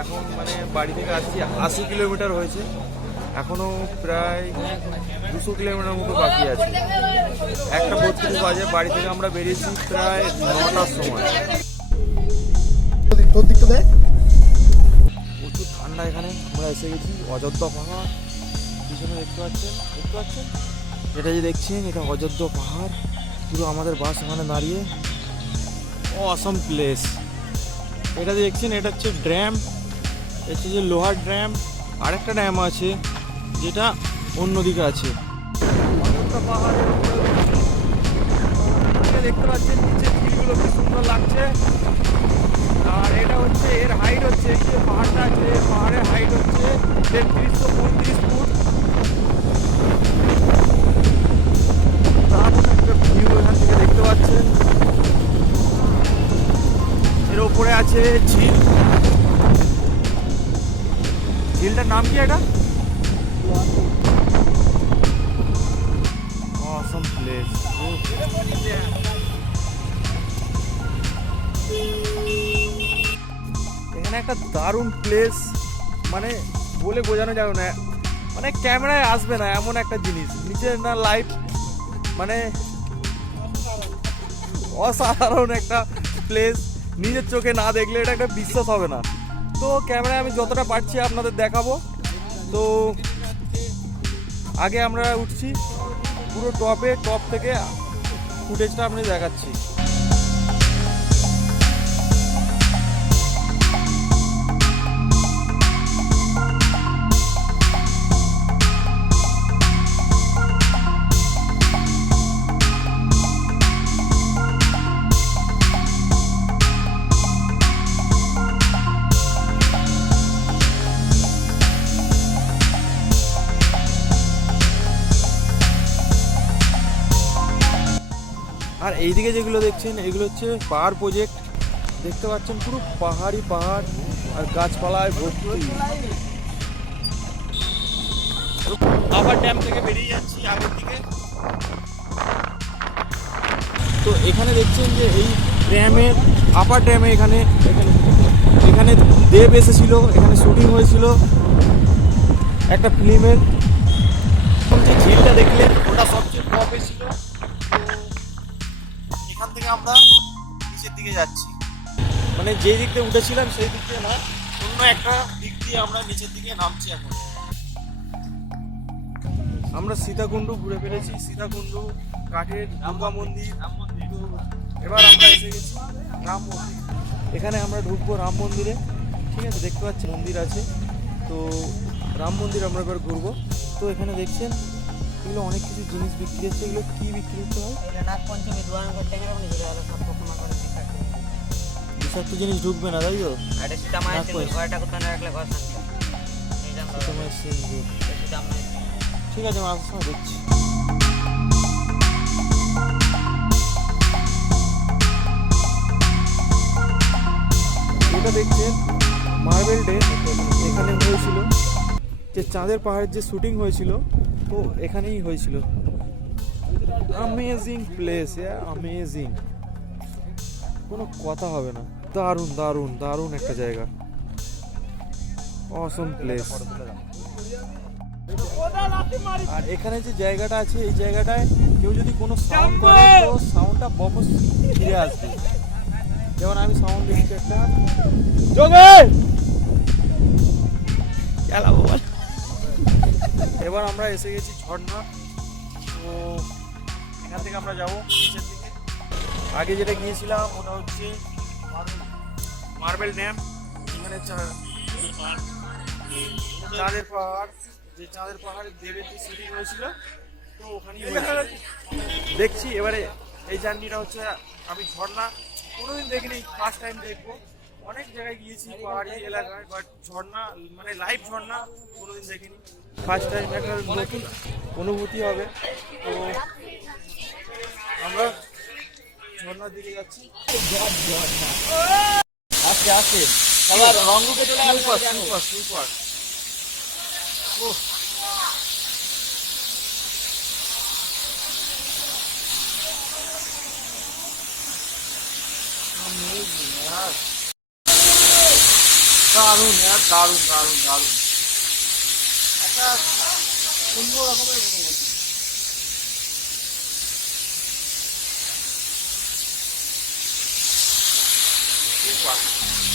এখন মানে বাড়ি থেকে আসছি 80 কিলোমিটার হয়েছে, এখনো প্রায় 200 কিলোমিটার মতো বাকি আছে। 1:32 বাজে, বাড়ি থেকে আমরা বেরিয়েছি প্রায় 9টার সময়। প্রচুর ঠান্ডা এখানে। আমরা এসে গেছি অযোধ্যা পাহাড়, পিছনে দেখতে পাচ্ছেন এটা যে দেখছেন এটা অযোধ্যা পাহাড়। পুরো আমাদের বাস ওখানে দাঁড়িয়ে। অসম প্লেস। এটা দেখছেন এটা হচ্ছে ড্যাম, এটা হচ্ছে যে লোহার ড্যাম। আরেকটা ড্যাম আছে যেটা অন্যদিকে আছে। অযোধ্যা পাহাড়ের উপরে দেখতে পাচ্ছেন নিচে ঝিলগুলো খুব সুন্দর লাগছে। আর এটা হচ্ছে এর হাইট হচ্ছে, এই যে পাহাড়টা আছে পাহাড়ের হাইট হচ্ছে 3335 ফুট। দারুণ একটা ভিউ এখান থেকে দেখতে পাচ্ছেন। এর উপরে আছে ঝিল। ঝিলটার নাম কি? এটা অসম প্লেস। এখানে একটা দারুণ প্লেস, মানে বলে বোঝানো যাবে না, মানে ক্যামেরায় আসবে না এমন একটা জিনিস। নিচের না লাইফ, মানে অসাধারণ একটা প্লেস। নিজের চোখে না দেখলে এটা একটা বিশ্বাস হবে না। তো ক্যামেরায় আমি যতটা পারছি আপনাদের দেখাবো। তো আগে আমরা উঠছি পুরো টপে, টপ থেকে ফুটেজটা আপনি দেখাচ্ছি। আর এইদিকে যেগুলো দেখছেন এগুলো হচ্ছে পাহাড় প্রজেক্ট। দেখতে পাচ্ছেন পুরো পাহাড়ি পাহাড় আর গাছপালায় ভর্তি। আবার ড্যাম থেকে বেরিয়ে যাচ্ছি আগের দিকে। তো এখানে দেখছেন যে এই ড্যামের আপার ড্যামে এখানে এখানে দেব এসেছিল, এখানে শুটিং হয়েছিল একটা ফিল্মের। যে ঝিলটা দেখলেন ওটা সবচেয়ে টপে ছিল। এখান থেকে আমরা নিচের দিকে যাচ্ছি, মানে যেই দিক দিয়ে উঠেছিলাম সেই দিক দিয়ে না, অন্য একটা দিক দিয়ে আমরা নিচের দিকে নামছি। এখন আমরা সীতাকুণ্ডু ঘুরে ফেলেছি। সীতাকুণ্ডু, কাঠের দুর্গা মন্দির, রাম মন্দির। এবার আমরা এসে গেছি রাম মন্দির। এখানে আমরা ঢুকবো রাম মন্দিরে। ঠিক আছে, দেখতে পাচ্ছি মন্দির আছে। তো রাম মন্দির আমরা এবার ঘুরবো। তো এখানে দেখছেন এগুলো অনেক কিছু জিনিস বিক্রি হচ্ছে। এগুলো কি বিক্রি হচ্ছে হয়? বিষাক্ত জিনিস ঢুকবে না, তাই তো? ঠিক আছে, আমার সময় দেখছি। এটা দেখছেন মার্বেল ডে এখানে হয়েছিল, যে চাঁদের পাহাড়ের যে শুটিং হয়েছিল তো এখানেই হয়েছিল। অ্যামেজিং প্লেস, অ্যামেজিং, কোনো কথা হবে না। দারুণ দারুণ দারুণ একটা জায়গা, অসম প্লেস। আর এখানে যে জায়গাটা আছে এই জায়গাটায় কেউ যদি কোনো সাউন্ড করে তো সাউন্ডটা বাপস ফিরে আসবে। যেমন আমি সাউন্ড দিচ্ছি একটা, এবার আমরা এসে গেছি ঝর্ণা। তো এখান থেকে আমরা যাবো নিচের দিকে। আগে যেটা গিয়েছিলাম ওটা হচ্ছে মার্বেল ড্যাম। এখানে চাঁদের পাহাড়, যে চাঁদের পাহাড়ের দেবের যে শুটিং হয়েছিল তো ওখানেই দেখছি। এবারে এই জার্নিটা হচ্ছে আমি ঝর্ণা কোনোদিন দেখিনি, ফার্স্ট টাইম দেখবো। অনেক জায়গায় গিয়েছি পাহাড়ি এলাকায়, বাট ঝর্ণা মানে লাইভ ঝর্ণা কোনোদিন দেখিনি। ফার্স্ট টাইম একটা নতুন অনুভূতি হবে। তো আমরা ঝর্ণার দিকে যাচ্ছি। আজকে আজকে আবার রংপুরে চলে গেল। Super super. ওহ, দারুণ দারুণ দারুণ দারুণ একটা অন্য রকমের অনুভূতি। খুব ভালো।